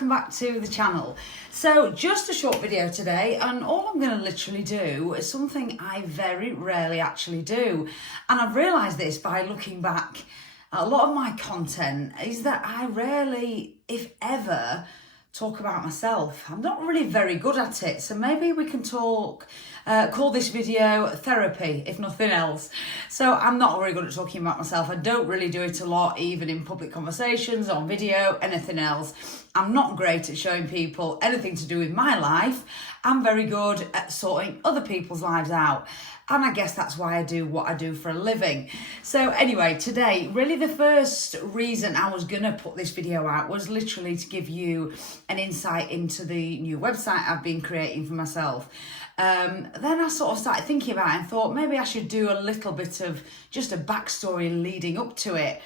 welcome back to the channel. So just a short video today, and all I'm going to literally do is something I very rarely actually do, and I've realised this by looking back at a lot of my content, is that I rarely, if ever, talk about myself. I'm not really very good at it, so maybe we can call this video therapy, if nothing else. So I'm not very good at talking about myself. I don't really do it a lot, even in public conversations, on video, anything else. I'm not great at showing people anything to do with my life. I'm very good at sorting other people's lives out. And I guess that's why I do what I do for a living. So anyway, today, really the first reason I was gonna put this video out was literally to give you an insight into the new website I've been creating for myself. Then I sort of started thinking about it and thought maybe I should do a little bit of just a backstory leading up to it.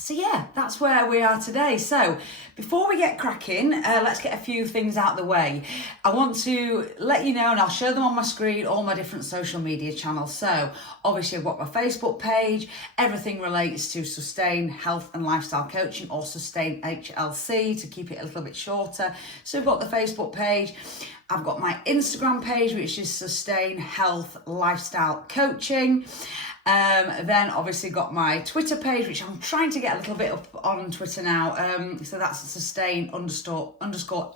So yeah, that's where we are today. So before we get cracking, let's get a few things out of the way. I want to let you know, and I'll show them on my screen, all my different social media channels. So obviously I've got my Facebook page. Everything relates to Sustain Health and Lifestyle Coaching, or Sustain HLC to keep it a little bit shorter. So we've got the Facebook page. I've got my Instagram page, which is Sustain Health Lifestyle Coaching. Then obviously got my Twitter page, which I'm trying to get a little bit up on Twitter now. So that's sustain__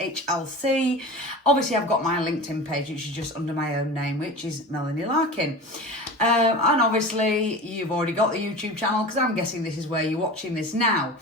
HLC. Obviously I've got my LinkedIn page, which is just under my own name, which is Melanie Larkin. And obviously you've already got the YouTube channel, because I'm guessing this is where you're watching this now.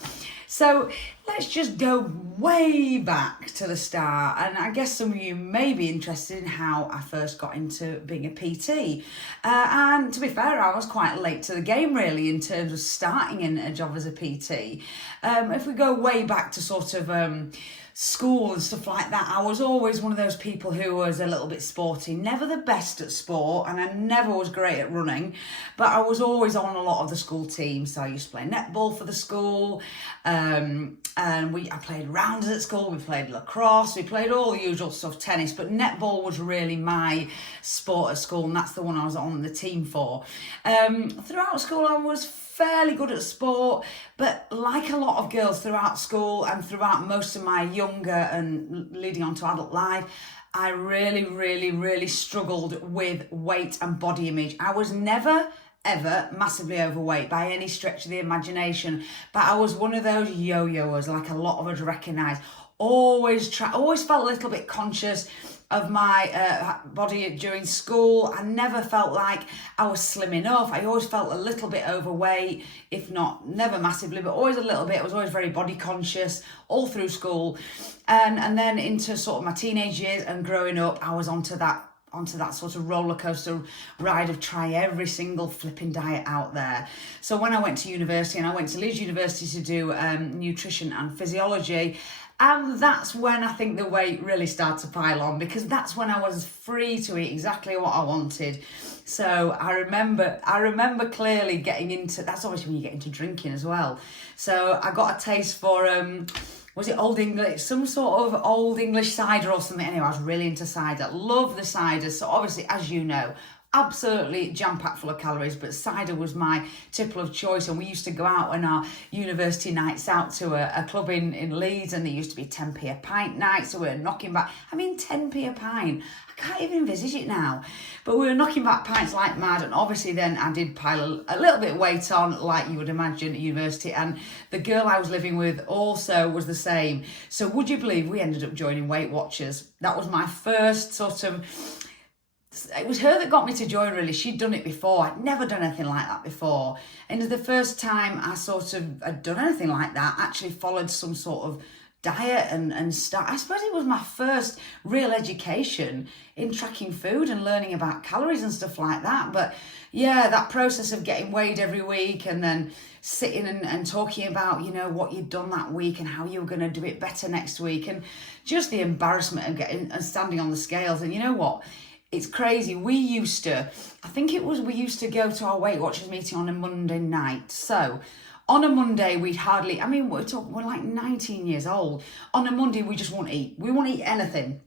So let's just go way back to the start, and I guess some of you may be interested in how I first got into being a PT. And to be fair, I was quite late to the game really in terms of starting in a job as a PT. If we go way back to sort of school and stuff like that, I was always one of those people who was a little bit sporty, never the best at sport, and I never was great at running, but I was always on a lot of the school teams. So I used to play netball for the school, and I played rounders at school, we played lacrosse, we played all the usual stuff, tennis, but netball was really my sport at school, and that's the one I was on the team for. Throughout school I was fairly good at sport, but like a lot of girls throughout school and throughout most of my younger and leading on to adult life, I really struggled with weight and body image. I was never ever massively overweight by any stretch of the imagination, but I was one of those yo-yoers, like a lot of us recognise. Always felt a little bit conscious of my body during school. I never felt like I was slim enough. I always felt a little bit overweight, if not, never massively, but always a little bit. I was always very body conscious all through school. And then into sort of my teenage years and growing up, I was onto that sort of roller coaster ride of trying every single flipping diet out there. So when I went to university, and I went to Leeds University to do nutrition and physiology, and that's when I think the weight really started to pile on, because that's when I was free to eat exactly what I wanted. So I remember clearly getting into, that's obviously when you get into drinking as well. So I got a taste for, was it Old English, some sort of Old English cider or something. Anyway, I was really into cider, love the cider. So obviously, as you know, absolutely jam-packed full of calories, but cider was my tipple of choice. And we used to go out on our university nights out to a club in Leeds, and there used to be 10p a pint nights, so we were knocking back, 10p a pint, I can't even envisage it now, but we were knocking back pints like mad. And obviously then I did pile a little bit of weight on, like you would imagine, at university, and the girl I was living with also was the same. So would you believe we ended up joining Weight Watchers? That was my first sort of, it was her that got me to join really. She'd done it before. I'd never done anything like that before. And the first time I sort of had done anything like that, actually followed some sort of diet and start. I suppose it was my first real education in tracking food and learning about calories and stuff like that. But yeah, that process of getting weighed every week and then sitting and talking about, you know, what you'd done that week and how you were going to do it better next week, and just the embarrassment of getting and standing on the scales. And you know what? It's crazy. We used to go to our Weight Watchers meeting on a Monday night. So on a Monday, we'd hardly, we're like 19 years old. On a Monday, we just won't eat. We won't eat anything.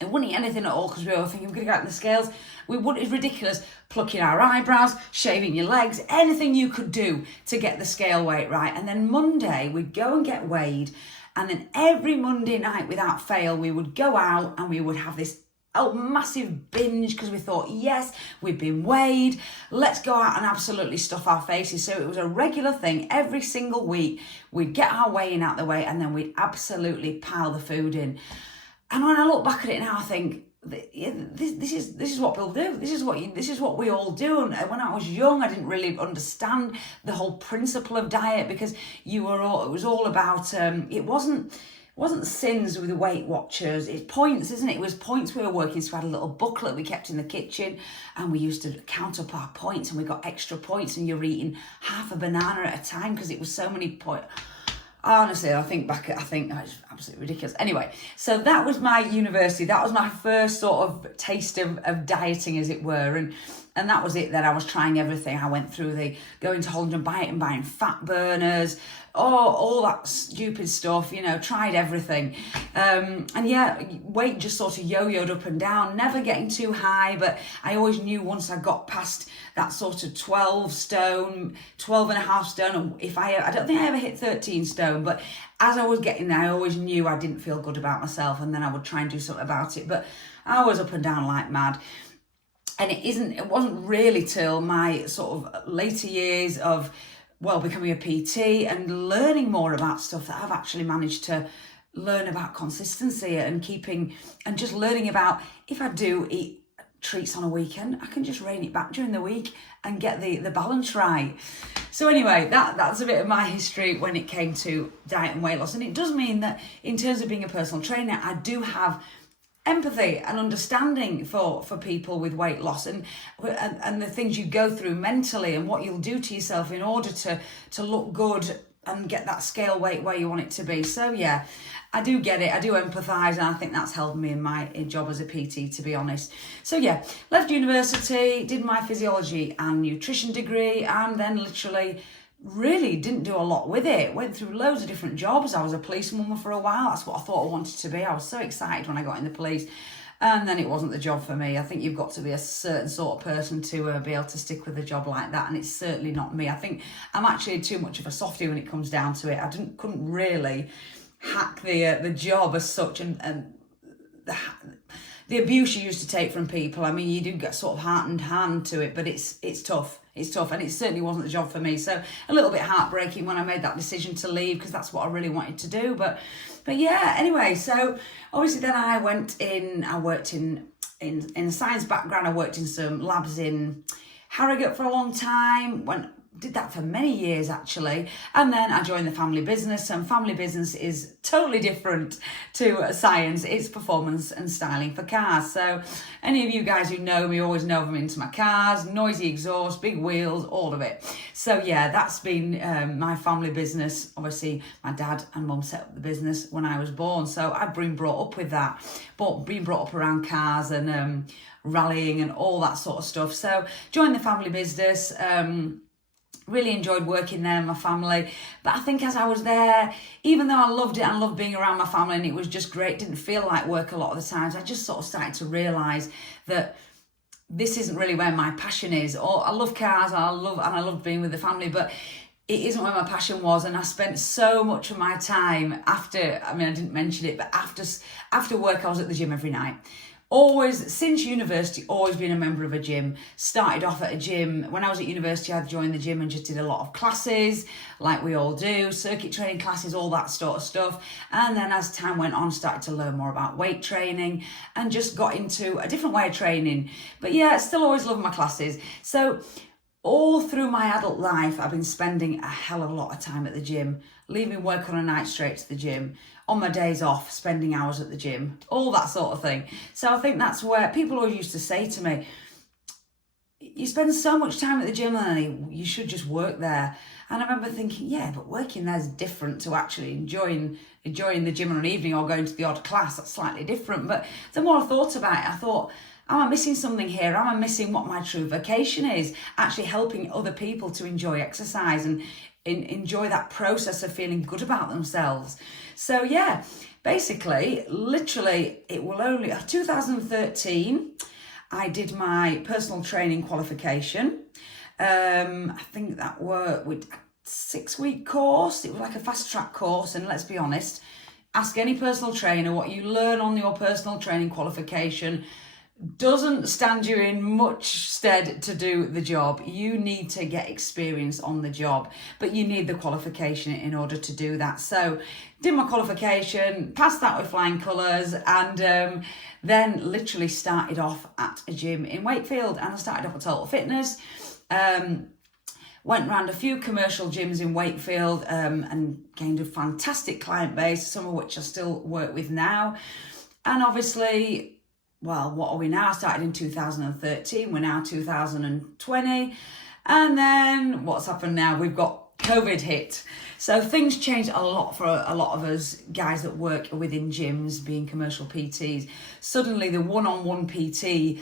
And wouldn't eat anything at all, because we were thinking we're going to get on the scales. It's ridiculous. Plucking our eyebrows, shaving your legs, anything you could do to get the scale weight right. And then Monday, we'd go and get weighed. And then every Monday night without fail, we would go out and we would have this massive binge because we thought, yes, we've been weighed, let's go out and absolutely stuff our faces. So it was a regular thing. Every single week we'd get our weighing out the way and then we'd absolutely pile the food in. And when I look back at it now, I think this is what people do. This is what we all do. And when I was young, I didn't really understand the whole principle of diet because it was all about it wasn't sins with the Weight Watchers. It's points, isn't it? It was points we were working. So we had a little booklet we kept in the kitchen and we used to count up our points and we got extra points and you're eating half a banana at a time because it was so many points. Honestly, I think it's absolutely ridiculous. Anyway, so that was my university. That was my first sort of taste of dieting, as it were. And that was it then. I was trying everything. I went through going to Holland and Bite and buying fat burners, all that stupid stuff, tried everything. And yeah, weight just sort of yo-yoed up and down, never getting too high, but I always knew once I got past that sort of 12 and a half stone, and I don't think I ever hit 13 stone, but as I was getting there, I always knew I didn't feel good about myself, and then I would try and do something about it, but I was up and down like mad. And it wasn't really till my sort of later years of, becoming a PT and learning more about stuff that I've actually managed to learn about consistency and just learning about if I do eat treats on a weekend, I can just rein it back during the week and get the balance right. So anyway, that's a bit of my history when it came to diet and weight loss. And it does mean that in terms of being a personal trainer, I do have empathy and understanding for people with weight loss and the things you go through mentally and what you'll do to yourself in order to look good and get that scale weight where you want it to be. So yeah, I do get it. I do empathise, and I think that's helped me in my job as a PT, to be honest. So yeah, left university, did my physiology and nutrition degree, and then literally really didn't do a lot with it. Went through loads of different jobs. I was a policewoman for a while. That's what I thought I wanted to be. I was so excited when I got in the police. And then it wasn't the job for me. I think you've got to be a certain sort of person to be able to stick with a job like that. And it's certainly not me. I think I'm actually too much of a softie when it comes down to it. I couldn't really hack the job as such. And the abuse you used to take from people, I mean, you do get sort of heart and hand to it, but it's tough. It's tough, and it certainly wasn't the job for me. So a little bit heartbreaking when I made that decision to leave because that's what I really wanted to do. But yeah, anyway, so obviously then I worked in a science background. I worked in some labs in Harrogate for a long time, did that for many years actually, and then I joined the family business. And family business is totally different to science. It's performance and styling for cars. So any of you guys who know me always know I'm into my cars, noisy exhaust, big wheels, all of it. So yeah, that's been my family business. Obviously my dad and mum set up the business when I was born, so I've been brought up with that, but been brought up around cars and rallying and all that sort of stuff. So joined the family business. Really enjoyed working there and my family. But I think as I was there, even though I loved it and loved being around my family and it was just great, didn't feel like work a lot of the times, I just sort of started to realise that this isn't really where my passion is. Or I love cars and I love being with the family, but it isn't where my passion was. And I spent so much of my time I didn't mention it, but after work I was at the gym every night. Always, since university, always been a member of a gym. Started off at a gym. When I was at university, I joined the gym and just did a lot of classes, like we all do, circuit training classes, all that sort of stuff. And then as time went on, started to learn more about weight training and just got into a different way of training. But yeah, still always love my classes. So all through my adult life, I've been spending a hell of a lot of time at the gym, leaving work on a night straight to the gym, on my days off, spending hours at the gym, all that sort of thing. So I think that's where people always used to say to me, you spend so much time at the gym, Lenny, you should just work there. And I remember thinking, yeah, but working there is different to actually enjoying the gym on an evening or going to the odd class. That's slightly different. But the more I thought about it, I thought, am I missing something here? Am I missing what my true vocation is? Actually helping other people to enjoy exercise and enjoy that process of feeling good about themselves. So yeah, basically, literally, it will only 2013. I did my personal training qualification. I think that were with 6-week course. It was like a fast track course, and let's be honest, ask any personal trainer. What you learn on your personal training qualification doesn't stand you in much stead to do the job. You need to get experience on the job, but you need the qualification in order to do that. So did my qualification, passed that with flying colours, and then literally started off at a gym in Wakefield. And I started off at Total Fitness, went around a few commercial gyms in Wakefield, and gained a fantastic client base, some of which I still work with now. And obviously, well, what are we now? I started in 2013, we're now 2020. And then what's happened now? We've got COVID hit. So things changed a lot for a lot of us guys that work within gyms, being commercial PTs. Suddenly the one-on-one PT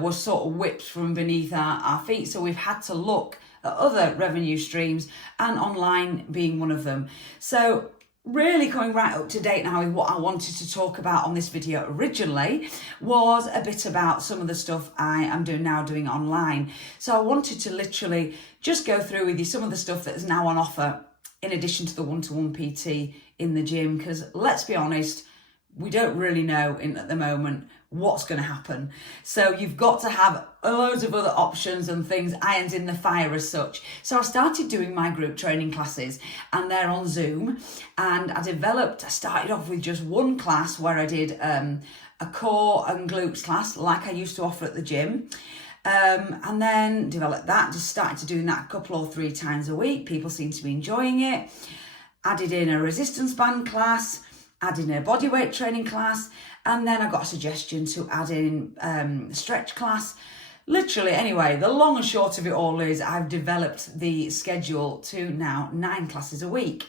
was sort of whipped from beneath our feet. So we've had to look at other revenue streams, and online being one of them. So really coming right up to date now with what I wanted to talk about on this video originally was a bit about some of the stuff I am doing online. So I wanted to literally just go through with you some of the stuff that is now on offer in addition to the one-to-one PT in the gym, because let's be honest, we don't really know at the moment what's going to happen. So you've got to have loads of other options and things, irons in the fire as such. So I started doing my group training classes, and they're on Zoom. And I started off with just one class where I did a core and glutes class like I used to offer at the gym. And then developed that, just started to doing that a couple or 3 times a week. People seem to be enjoying it. Added in a resistance band class, added in a bodyweight training class, and then I got a suggestion to add in stretch class. Literally, anyway, the long and short of it all is I've developed the schedule to now 9 classes a week.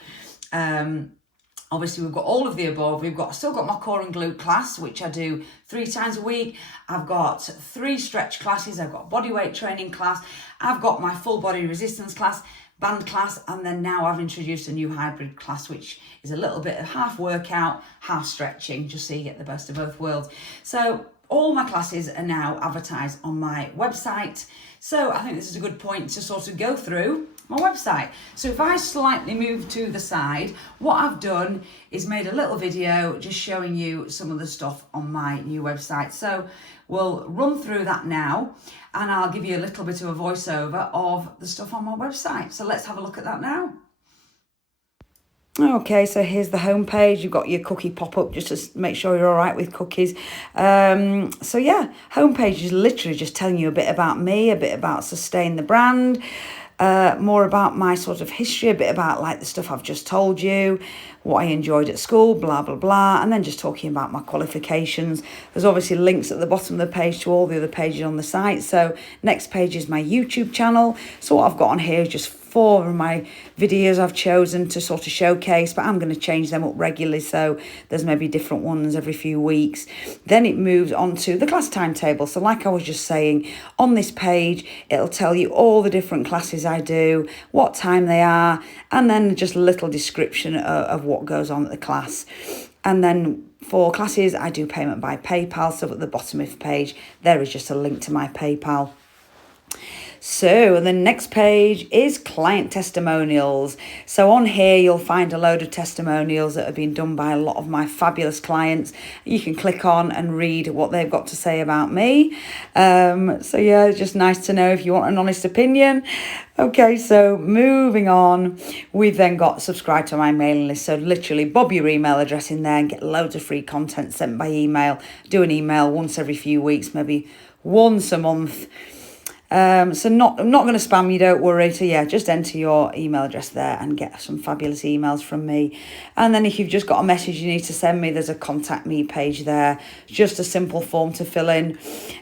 Obviously, we've got all of the above. Still got my core and glute class, which I do 3 times a week. I've got 3 stretch classes. I've got bodyweight training class. I've got my full body resistance class, band class, and then now I've introduced a new hybrid class, which is a little bit of half workout, half stretching, just so you get the best of both worlds. So all my classes are now advertised on my website. So I think this is a good point to sort of go through my website. So if I slightly move to the side, what I've done is made a little video just showing you some of the stuff on my new website. So we'll run through that now, and I'll give you a little bit of a voiceover of the stuff on my website. So let's have a look at that now. Okay, so here's the home page. You've got your cookie pop-up just to make sure you're all right with cookies. So yeah, homepage is literally just telling you a bit about me, a bit about Sustain the brand, more about my sort of history, a bit about like the stuff I've just told you, what I enjoyed at school, blah, blah, blah, and then just talking about my qualifications. There's obviously links at the bottom of the page to all the other pages on the site. So next page is my YouTube channel. So what I've got on here is just 4 of my videos I've chosen to sort of showcase, but I'm going to change them up regularly, so there's maybe different ones every few weeks. Then it moves on to the class timetable. So like I was just saying, on this page it'll tell you all the different classes I do, what time they are, and then just a little description of what goes on at the class. And then for classes I do payment by PayPal, so at the bottom of the page there is just a link to my PayPal. So the next page is client testimonials. So on here you'll find a load of testimonials that have been done by a lot of my fabulous clients. You can click on and read what they've got to say about me. So yeah, it's just nice to know if you want an honest opinion. Okay, so moving on, we've then got subscribe to my mailing list. So literally bob your email address in there and get loads of free content sent by email. Do an email once every few weeks, maybe once a month. So I'm not going to spam you, don't worry. So yeah, just enter your email address there and get some fabulous emails from me. And then if you've just got a message you need to send me, there's a contact me page there. Just a simple form to fill in.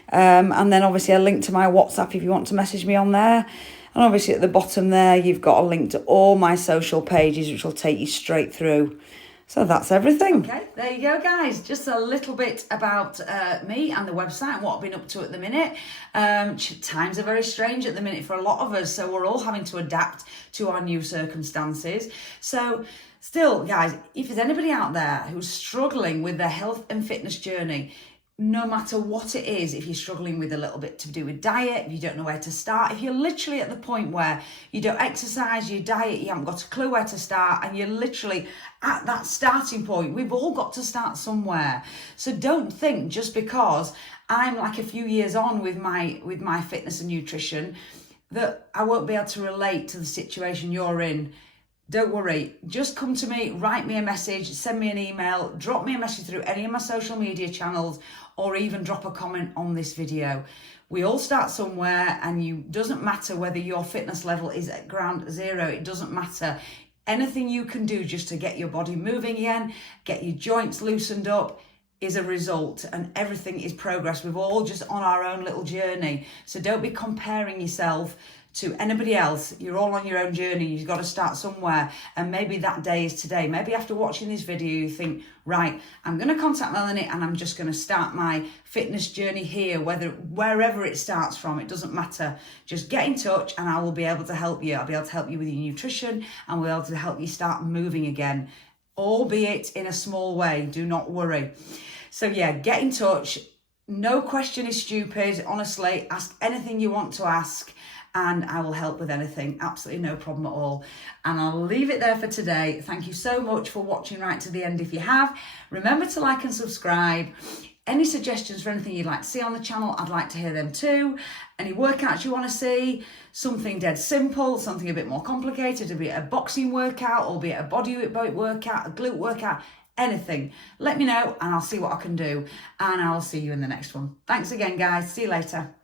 And then obviously a link to my WhatsApp if you want to message me on there. And obviously at the bottom there, you've got a link to all my social pages, which will take you straight through. So that's everything. Okay, there you go, guys. Just a little bit about me and the website and what I've been up to at the minute. Times are very strange at the minute for a lot of us, so we're all having to adapt to our new circumstances. So still, guys, if there's anybody out there who's struggling with their health and fitness journey, no matter what it is, if you're struggling with a little bit to do with diet, if you don't know where to start, if you're literally at the point where you don't exercise, your diet, you haven't got a clue where to start, and you're literally at that starting point, we've all got to start somewhere. So don't think just because I'm like a few years on with my fitness and nutrition that I won't be able to relate to the situation you're in. Don't worry, just come to me, write me a message, send me an email, drop me a message through any of my social media channels, or even drop a comment on this video. We all start somewhere, and it doesn't matter whether your fitness level is at ground zero, it doesn't matter. Anything you can do just to get your body moving again, get your joints loosened up, is a result, and everything is progress. We're all just on our own little journey. So don't be comparing yourself to anybody else. You're all on your own journey. You've got to start somewhere, and maybe that day is today. Maybe after watching this video you think, right, I'm going to contact Melanie and I'm just going to start my fitness journey here, wherever it starts from, it doesn't matter. Just get in touch and I will be able to help you. I'll be able to help you with your nutrition, and we'll be able to help you start moving again, albeit in a small way. Do not worry. So yeah, get in touch. No question is stupid. Honestly, ask anything you want to ask, and I will help with anything. Absolutely no problem at all. And I'll leave it there for today. Thank you so much for watching right to the end. If you have, remember to like and subscribe. Any suggestions for anything you'd like to see on the channel, I'd like to hear them too. Any workouts you want to see, something dead simple, something a bit more complicated, be it a boxing workout, or be it a body weight workout, a glute workout, anything. Let me know and I'll see what I can do. And I'll see you in the next one. Thanks again, guys. See you later.